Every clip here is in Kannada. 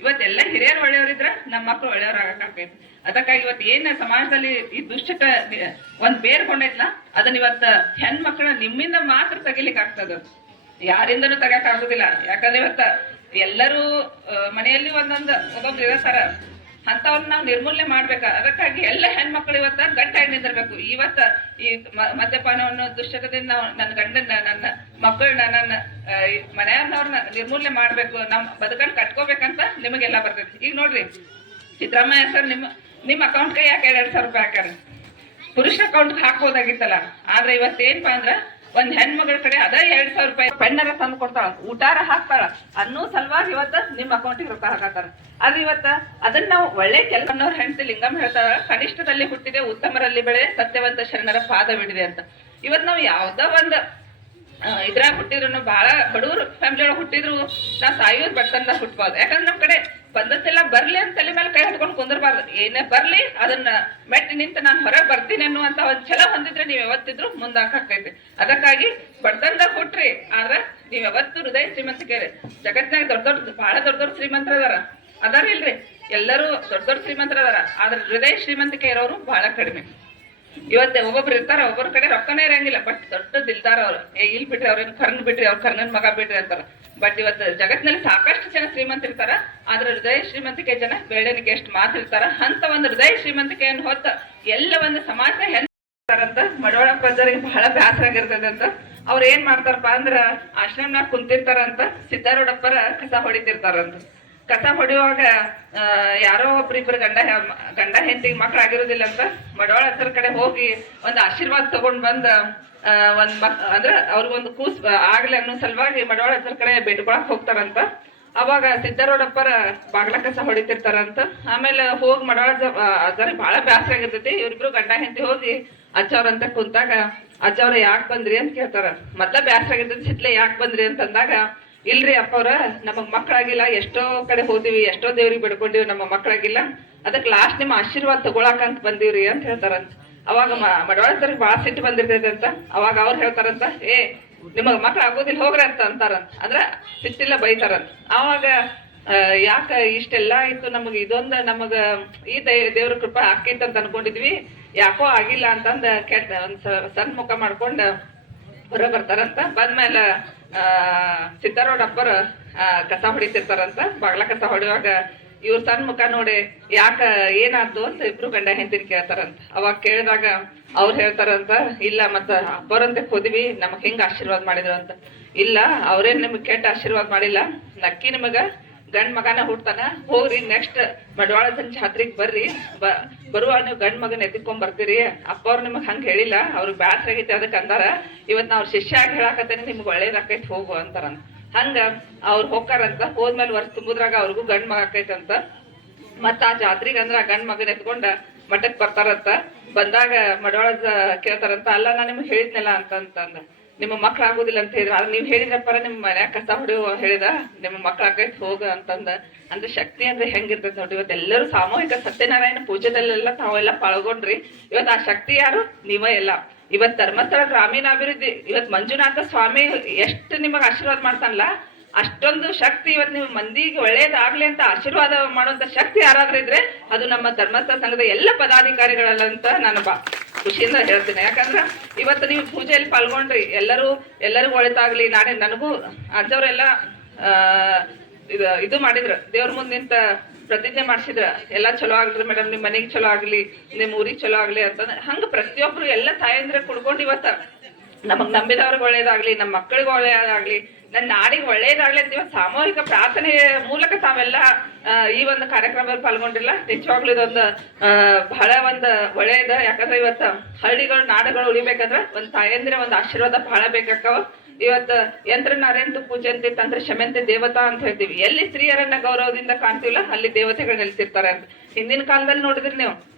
ಇವತ್ತೆಲ್ಲ ಹಿರಿಯರು ಒಳ್ಳೆಯವರಿದ್ರ ನಮ್ಮ ಮಕ್ಕಳು ಒಳ್ಳೆಯವ್ರು ಆಗಕ್ಕಾಗೈತಿ ಅದಕ್ಕಾಗಿ ಇವತ್ತು ಏನ್ ಸಮಾಜದಲ್ಲಿ ಈ ದುಷ್ಟ ಒಂದ್ ಬೇರ್ಕೊಂಡೈತ್ಲ ಅದನ್ನ ಇವತ್ತ ಹೆಣ್ಮಕ್ಳ ನಿಮ್ಮಿಂದ ಮಾತ್ರ ತೆಗಿಲಿಕ್ಕೆ ಆಗ್ತದ. ಯಾರಿಂದನೂ ತೆಗಿಯಕ್ ಆಗುದಿಲ್ಲ. ಯಾಕಂದ್ರೆ ಇವತ್ತ ಎಲ್ಲರೂ ಮನೆಯಲ್ಲಿ ಒಂದೊಂದು ಒಬ್ಬೊಬ್ರು ಇರತಾರ ಅಂತವ್ರನ್ನ ನಾವು ನಿರ್ಮೂಲನೆ ಮಾಡ್ಬೇಕ? ಅದಕ್ಕಾಗಿ ಎಲ್ಲ ಹೆಣ್ಮಕ್ಳು ಇವತ್ತ ನಿಂದಿರ್ಬೇಕು ಇವತ್ತ ಈ ಮದ್ಯಪಾನ ಅನ್ನೋ ದುಶ್ಚಟದಿಂದ ನನ್ನ ಗಂಡನ್ನ, ನನ್ನ ಮಕ್ಕಳನ್ನ, ನನ್ನ ಮನೆಯನ್ನವ್ರನ್ನ ನಿರ್ಮೂಲನೆ ಮಾಡ್ಬೇಕು. ನಮ್ ಬದುಕನ್ನ ಕಟ್ಕೋಬೇಕಂತ ನಿಮಗೆಲ್ಲ ಬರ್ತೈತಿ. ಈಗ ನೋಡ್ರಿ, ಸಿದ್ದರಾಮಯ್ಯ ಸರ್ ನಿಮ್ಮ ನಿಮ್ಮ ಕೈ ಯಾಕೆ ಎರಡ್ ಸಾವಿರ ರೂಪಾಯಿ ಹಾಕ್ಯಾರ? ಪುರುಷ ಅಕೌಂಟ್ ಹಾಕ್ಬೋದಾಗಿತ್ತಲ್ಲ. ಆದ್ರೆ ಇವತ್ತೇನ್ಪಾ ಅಂದ್ರ ಒಂದ್ ಹೆಣ್ಮಗಳ ಕಡೆ ಅದ ಎರಡ್ ಸಾವಿರ ರೂಪಾಯಿ. ಪೆಣ್ಣರ ತಂದು ಕೊಡ್ತಾಳ. ಊಟಾರ ಹಾಕ್ತಾಳ. ಅನ್ನೋ ಸಲುವಾಗಿ ಇವತ್ತ ನಿಮ್ ಅಕೌಂಟಿಗೆ ರೊಕ್ಕ ಹಾಕತ್ತಾರ. ಆದ್ರೆ ಇವತ್ತ ಅದನ್ನ ನಾವು ಒಳ್ಳೆ ಕೆಲವನ್ನವ್ರ ಹೆಣ್ತಿ ಲಿಂಗಮ್ ಹೇಳ್ತಾರ ಕನಿಷ್ಠದಲ್ಲಿ ಹುಟ್ಟಿದೆ, ಉತ್ತಮರಲ್ಲಿ ಬೆಳೆ ಸತ್ಯವಂತ ಶರಣರ ಪಾದ ಬಿಡಿದೆ ಅಂತ. ಇವತ್ ನಾವು ಯಾವ್ದ ಒಂದ್ ಇದ್ರಾಗ ಹುಟ್ಟಿದ್ರು ಬಹಳ ಬಡವ್ರು ಫ್ಯಾಮಿಲಿ ಒಳಗೆ ಹುಟ್ಟಿದ್ರು, ನಾ ಸಾಯೋದ್ ಬರ್ತಂದ ಹುಟ್ಟಬಾರ್ದು ಯಾಕಂದ್ರೆ ನಮ್ ಕಡೆ ಬಂದದ್ದೆಲ್ಲ ಬರ್ಲಿ ಅಂತ ತಲೆ ಮೇಲೆ ಕೈ ಹತ್ಕೊಂಡು ಕುಂದರ್ಬಾರ್ದು. ಏನೇ ಬರ್ಲಿ, ಅದನ್ನ ಮೆಟ್ಟಿ ನಿಂತು ನಾನು ಹೊರಗೆ ಬರ್ತೀನಿ ಅನ್ನುವಂತ ಒಂದ್ ಛಲ ಹೊಂದಿದ್ರೆ ನೀವ್ ಯಾವತ್ತಿದ್ರು ಮುಂದಾಕೈತಿ ಅದಕ್ಕಾಗಿ ಬಡತನದಾಗ ಕೊಟ್ರಿ ಆದ್ರ ನೀವ್ ಯಾವತ್ತು ಹೃದಯ ಶ್ರೀಮಂತಿಕೆ ಜಗತ್ನಾಗ ದೊಡ್ಡ ದೊಡ್ಡ, ಬಹಳ ದೊಡ್ಡ ದೊಡ್ಡ ಶ್ರೀಮಂತರ ಅದಾರ. ಅದಾರ ಇಲ್ರಿ. ಎಲ್ಲರೂ ದೊಡ್ಡ ದೊಡ್ಡ ಶ್ರೀಮಂತರ ಅದಾರ. ಆದ್ರ ಹೃದಯ ಶ್ರೀಮಂತಿಕೆ ಇರೋರು ಬಹಳ ಕಡಿಮೆ. ಇವತ್ತೆ ಒಬ್ಬೊಬ್ರು ಇರ್ತಾರ ಒಬ್ಬರ ಕಡೆ ರೊಕ್ಕನೇ ಇರಂಗಿಲ್ಲ. ಬಟ್ ದೊಡ್ಡ ದಿಲ್ದಾರ ಅವ್ರು. ಏ ಇಲ್ ಬಿಟ್ರಿ ಅವ್ರೇನ್ ಕರ್ನ್ ಬಿಟ್ರಿ ಅವ್ರ ಕರ್ನನ್ ಮಗ ಬಿಟ್ರಿ ಅಂತಾರ. ಬಟ್ ಇವತ್ತು ಜಗತ್ತಿನಲ್ಲಿ ಸಾಕಷ್ಟು ಜನ ಶ್ರೀಮಂತ ಇರ್ತಾರ ಆದ್ರೆ ಹೃದಯ ಶ್ರೀಮಂತಿಕೆ ಜನ ಬೆಳ್ಳನಿಗೆ ಎಷ್ಟು ಮಾತಿರ್ತಾರ ಅಂತ ಒಂದು ಹೃದಯ ಶ್ರೀಮಂತಿಕೆಯನ್ನು ಹೊತ್ತ ಎಲ್ಲ ಒಂದು ಸಮಾಜ ಅಂತ ಮಡವಾಳ ಪಂಜರಿಗೆ ಬಹಳ ಬೇಸರ ಆಗಿರ್ತದೆ ಅಂತ ಅವ್ರ ಏನ್ ಮಾಡ್ತಾರಪ್ಪ ಅಂದ್ರ ಆಶ್ರಮನಾಗ ಕುಂತಿರ್ತಾರಂತ ಸಿದ್ದಾರೂಢಪ್ಪರ ಕಸ ಹೊಡಿತಿರ್ತಾರಂತ. ಕಸ ಹೊಡೆಯುವಾಗ ಯಾರೋ ಒಬ್ರಿಬ್ರು ಗಂಡ ಗಂಡ ಹೆಂಡತಿಗೆ ಮಕ್ಳು ಆಗಿರೋದಿಲ್ಲ ಅಂತ ಮಡವಾಳ ಕಡೆ ಹೋಗಿ ಒಂದು ಆಶೀರ್ವಾದ ತಗೊಂಡ್ ಬಂದ ಒಂದ್ ಮಕ್ ಅಂದ್ರ ಅವ್ರಿಗೊಂದು ಕೂಸ್ ಆಗ್ಲಿ ಅನ್ನೋ ಸಲುವಾಗಿ ಮಡವಾಳ ಹತ್ರ ಕಡೆ ಬೇಡ್ಕೊಳಕ್ ಹೋಗ್ತಾರಂತ. ಅವಾಗ ಸಿದ್ದಾರೂಢಪ್ಪರ ಬಾಗ್ಲ ಕಸ ಹೊಡಿತಿರ್ತಾರಂತ. ಆಮೇಲೆ ಹೋಗಿ ಮಡವಾಳ ಅದರ ಬಹಳ ಬ್ಯಾಸರ ಆಗಿರ್ತೈತಿ. ಇವ್ರಿಬ್ರು ಗಂಡ ಹೆಂಡತಿ ಹೋಗಿ ಅಜ್ಜವ್ರಂತ ಕುಂತಾಗ, ಅಜ್ಜವ್ರ, ಯಾಕೆ ಬಂದ್ರಿ? ಅಂತ ಕೇಳ್ತಾರ. ಮೊದ್ಲ ಬ್ಯಾಸರ ಆಗಿರ್ತೈತಿ ಸಿಟ್ಲೆ ಯಾಕ್ ಬಂದ್ರಿ? ಅಂತಂದಾಗ ಇಲ್ರಿ ಅಪ್ಪವ್ರ, ನಮಗ್ ಮಕ್ಕಳಾಗಿಲ್ಲ ಎಷ್ಟೋ ಕಡೆ ಹೋದಿವಿ, ಎಷ್ಟೋ ದೇವ್ರಿಗೆ ಬಿಡ್ಕೊಂಡಿವಿ, ನಮ್ಮ ಮಕ್ಕಳಾಗಿಲ್ಲ ಅದಕ್ಕೆ ಲಾಸ್ಟ್ ನಿಮ್ಮ ಆಶೀರ್ವಾದ ತಗೊಳಕಂತ ಅಂತ ಬಂದೀವ್ರಿ ಅಂತ ಹೇಳ್ತಾರಂತ. ಅವಾಗ ಮಡವಾಳದವ್ರಿಗೆ ಭಾಳ ಸಿಟ್ಟು ಬಂದಿರ್ತೈತೆ ಅಂತ. ಅವಾಗ ಅವ್ರು ಹೇಳ್ತಾರಂತ ಏ ನಿಮಗೆ ಮಕ್ಳು ಆಗೋದಿಲ್ಲ ಹೋಗ್ರಿ ಅಂತ ಅಂತಾರಂತ. ಅಂದ್ರೆ ಸಿಟ್ಟಿಲ್ಲ ಬೈತಾರಂತ. ಅವಾಗ ಯಾಕ ಇಷ್ಟೆಲ್ಲ ಆಯ್ತು ನಮಗೆ? ಇದೊಂದ ನಮಗ ಈ ದೇವ್ರ ಕೃಪಾ ಆಕೈತೆ ಅಂತ ಅನ್ಕೊಂಡಿದ್ವಿ. ಯಾಕೋ ಆಗಿಲ್ಲ ಅಂತಂದ ಕೆಟ್ಟ ಒಂದ್ ಸಣ್ಣ ಮುಖ ಮಾಡ್ಕೊಂಡ ಹೊರ ಬರ್ತಾರಂತ. ಬಂದ್ಮೇಲೆ ಆ, ಕಸ ಹೊಡಿತಿರ್ತಾರಂತ. ಬಾಗ್ಲ ಕಸ ಹೊಡೆಯುವಾಗ ಇವ್ರ ತನ್ನ ಮುಖ ನೋಡಿ ಯಾಕ ಏನಾದ್ದು ಅಂತ ಇಬ್ರು ಗಂಡ ಹೆಂಡತಿ ಕೇಳ್ತಾರಂತ. ಅವಾಗ ಕೇಳಿದಾಗ ಅವ್ರು ಹೇಳ್ತಾರಂತ, ಇಲ್ಲ ಮತ್ತ ಅಪ್ಪರಂತೆ ಹೋದ್ವಿ, ನಮಗ್ ಹೆಂಗ್ ಆಶೀರ್ವಾದ ಮಾಡಿದ್ರು ಅಂತ. ಇಲ್ಲ, ಅವ್ರೇನ್ ನಿಮ್ಗೆ ಕೆಟ್ಟ ಆಶೀರ್ವಾದ ಮಾಡಿಲ್ಲ. ನಕ್ಕಿ ನಿಮಗ, ಗಂಡ್ ಮಗನ ಹುಡ್ತಾನ, ಹೋಗ್ರಿ ನೆಕ್ಸ್ಟ್ ಮಡವಾಳದ ಜಾತ್ರೆಗ್ ಬರ್ರಿ. ಬ, ಬರುವಾಗ ನೀವು ಗಂಡ್ ಮಗನ ಎದ್ಕೊಂಡ್ ಬರ್ತೀರಿ. ಅಪ್ಪ ಅವ್ರು ನಿಮಗ್ ಹಂಗ ಹೇಳಿಲ್ಲ, ಅವ್ರಿಗೆ ಬ್ಯಾಸರ ಅದಕ್ಕೆ ಅಂದಾರ. ಇವತ್ ನಾವ್ ಶಿಷ್ಯ ಆಗಿ ಹೇಳಾಕತ್ತೇನೆ, ನಿಮ್ಗೆ ಒಳ್ಳೇದಾಕೈತಿ ಹೋಗು ಅಂತಾರಂತ. ಹಂಗ ಅವ್ರು ಹೋಗ್ತಾರಂತ ಹೋದ್ಮೇಲೆ ವರ್ಷ ತುಂಬುದ್ರಾಗ ಅವ್ರಿಗೂ ಗಂಡ್ ಮಗ ಆಕೈತಂತ. ಮತ್ತ ಆ ಜಾತ್ರೆಗೆ ಅಂದ್ರ ಆ ಗಂಡ್ ಮಗನ ಎತ್ಕೊಂಡ ಮಠಕ್ ಬರ್ತಾರಂತ. ಬಂದಾಗ ಮಡವಾಳದ ಕೇಳ್ತಾರಂತ, ಅಲ್ಲ ನಾ ನಿಮ್ಗೆ ಹೇಳಿದ್ನಲ್ಲ ಅಂತಂತಂದ ನಿಮ್ಮ ಮಕ್ಳು ಆಗೋದಿಲ್ಲ ಅಂತ ಹೇಳಿದ್ರ. ಆದ್ರೆ ನೀವ್ ಹೇಳಿದ್ರಪ್ಪ ನಿಮ್ ಮನ್ಯಾಗ ಕಸ ಹೊಡೆಯುವ ಹೇಳಿದ? ನಿಮ್ಮ ಮಕ್ಳು ಆಕೈತಿ, ಹೋಗ ಅಂತಂದ ಅಂದ್ರೆ ಶಕ್ತಿ ಅಂದ್ರೆ ಹೆಂಗಿರ್ತೈತಿ ನೋಡಿ ಇವತ್ತು ಎಲ್ಲರೂ ಸಾಮೂಹಿಕ ಸತ್ಯನಾರಾಯಣ ಪೂಜೆದಲ್ಲೆಲ್ಲ ತಾವೆಲ್ಲ ಪಾಲ್ಗೊಂಡ್ರಿ ಇವತ್ತು ಆ ಶಕ್ತಿ ಯಾರು? ನೀವೇ ಎಲ್ಲ. ಇವತ್ ಧರ್ಮಸ್ಥಳ ಗ್ರಾಮೀಣಾಭಿವೃದ್ಧಿ ಇವತ್ ಮಂಜುನಾಥ ಸ್ವಾಮಿ ಎಷ್ಟು ನಿಮಗೆ ಆಶೀರ್ವಾದ ಮಾಡ್ತಾನಲ್ಲ, ಅಷ್ಟೊಂದು ಶಕ್ತಿ ಇವತ್ತು ನೀವು ಮಂದಿಗೆ ಒಳ್ಳೇದಾಗ್ಲಿ ಅಂತ ಆಶೀರ್ವಾದ ಮಾಡುವಂತ ಶಕ್ತಿ ಯಾರಾದ್ರೂ ಇದ್ರೆ ಅದು ನಮ್ಮ ಧರ್ಮಸ್ಥಳ ಸಂಘದ ಎಲ್ಲ ಪದಾಧಿಕಾರಿಗಳಲ್ಲ ಅಂತ ನಾನು ಬಾ, ಖುಷಿಯಿಂದ ಹೇಳ್ತೀನಿ. ಯಾಕಂದ್ರ ಇವತ್ತು ನೀವು ಪೂಜೆಯಲ್ಲಿ ಪಾಲ್ಗೊಂಡ್ರಿ, ಎಲ್ಲರೂ, ಎಲ್ಲರಿಗೂ ಒಳಿತಾಗ್ಲಿ, ನಾಳೆ ನನಗೂ ಅಜ್ಜವರೆಲ್ಲ ಇದು ಇದು ಮಾಡಿದ್ರು. ದೇವ್ರ ಮುಂದೆ ನಿಂತ ಪ್ರತಿಜ್ಞೆ ಮಾಡಿಸಿದ್ರ, ಎಲ್ಲಾ ಚಲೋ ಆಗ್ಲಿ ಮೇಡಮ್ ನಿಮ್ ಮನೆಗೆ ಚಲೋ ಆಗ್ಲಿ, ನಿಮ್ ಊರಿಗೆ ಚಲೋ ಆಗ್ಲಿ ಅಂತ ಹಂಗ ಪ್ರತಿಯೊಬ್ರು ಎಲ್ಲ ತಾಯಂದ್ರೆ ಕುಡ್ಕೊಂಡು ಇವತ್ತ, ನಮಗ್ ನಂಬಿದವ್ರಿಗೆ ಒಳ್ಳೇದಾಗ್ಲಿ ನಮ್ಮ ಮಕ್ಕಳಿಗೆ ಒಳ್ಳೇದಾಗ್ಲಿ ನನ್ನ ನಾಡಿಗೆ ಒಳ್ಳೇದಾಗ್ಲಿ ಅಂತ ಇವತ್ತು ಸಾಮೂಹಿಕ ಪ್ರಾರ್ಥನೆ ಮೂಲಕ ತಾವೆಲ್ಲ ಈ ಒಂದು ಕಾರ್ಯಕ್ರಮದಲ್ಲಿ ಪಾಲ್ಗೊಂಡಿಲ್ಲ. ನಿಜವಾಗ್ಲೂ ಇದೊಂದು ಬಹಳ ಒಂದು ಒಳ್ಳೇದ. ಯಾಕಂದ್ರೆ ಇವತ್ತು ಹಳ್ಳಿಗಳು, ನಾಡುಗಳು ಉಳಿಬೇಕಂದ್ರೆ ಒಂದು ತಾಯಂದ್ರೆ ಒಂದು ಆಶೀರ್ವಾದ ಬಹಳ ಬೇಕಾಕವ ಇವತ್ತು ಯಂತ್ರ ನರೇಂದ್ರ ಪೂಜೆ ಅಂತ ತಂತ್ರ ಶಮೆಂತೆ ದೇವತಾ ಅಂತ ಹೇಳ್ತೀವಿ. ಎಲ್ಲಿ ಸ್ತ್ರೀಯರನ್ನ ಗೌರವದಿಂದ ಕಾಣ್ತೀವಲ್ಲ, ಅಲ್ಲಿ ದೇವತೆಗಳು ನೆಲೆಸಿರ್ತಾರೆ ಅಂತ. ಹಿಂದಿನ ಕಾಲದಲ್ಲಿ ನೋಡಿದ್ರಿ ನೀವು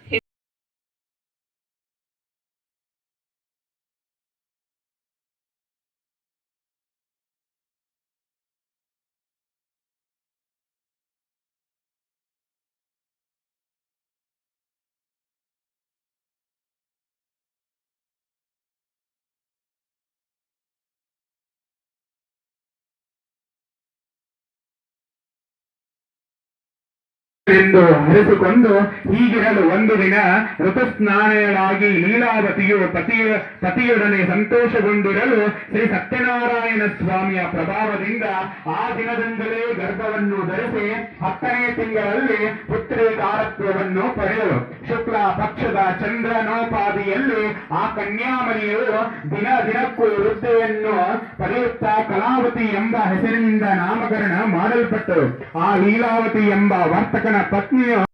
ಎಂದು ಹರಿಸಿಕೊಂಡು ಹೀಗಿರಲು ಒಂದು ದಿನ ಋತುಸ್ನಾನಗಳಾಗಿ ಲೀಲಾವತಿಯು ಪತಿಯ ಪತಿಯೊಡನೆ ಸಂತೋಷಗೊಂಡಿರಲು ಶ್ರೀ ಸತ್ಯನಾರಾಯಣ ಸ್ವಾಮಿಯ ಪ್ರಭಾವದಿಂದ ಆ ದಿನದಿಂದಲೇ ಗರ್ಭವನ್ನು ಧರಿಸಿ ಹತ್ತನೇ ತಿಂಗಳಲ್ಲಿ ಪುತ್ರಿ ಕಾರತ್ವವನ್ನು ಪಡೆಯಲು ಶುಕ್ಲ ಪಕ್ಷದ ಚಂದ್ರನೋಪಾದಿಯಲ್ಲಿ ಆ ಕನ್ಯಾಮಣಿಯು ದಿನ ದಿನಕ್ಕೂ ವೃದ್ಧೆಯನ್ನು ಪಡೆಯುತ್ತಾ ಕಲಾವತಿ ಎಂಬ ಹೆಸರಿನಿಂದ ನಾಮಕರಣ ಮಾಡಲ್ಪಟ್ಟರು ಆ ಲೀಲಾವತಿ ಎಂಬ ವರ್ತಕನ தன்னுடைய பத்னியும்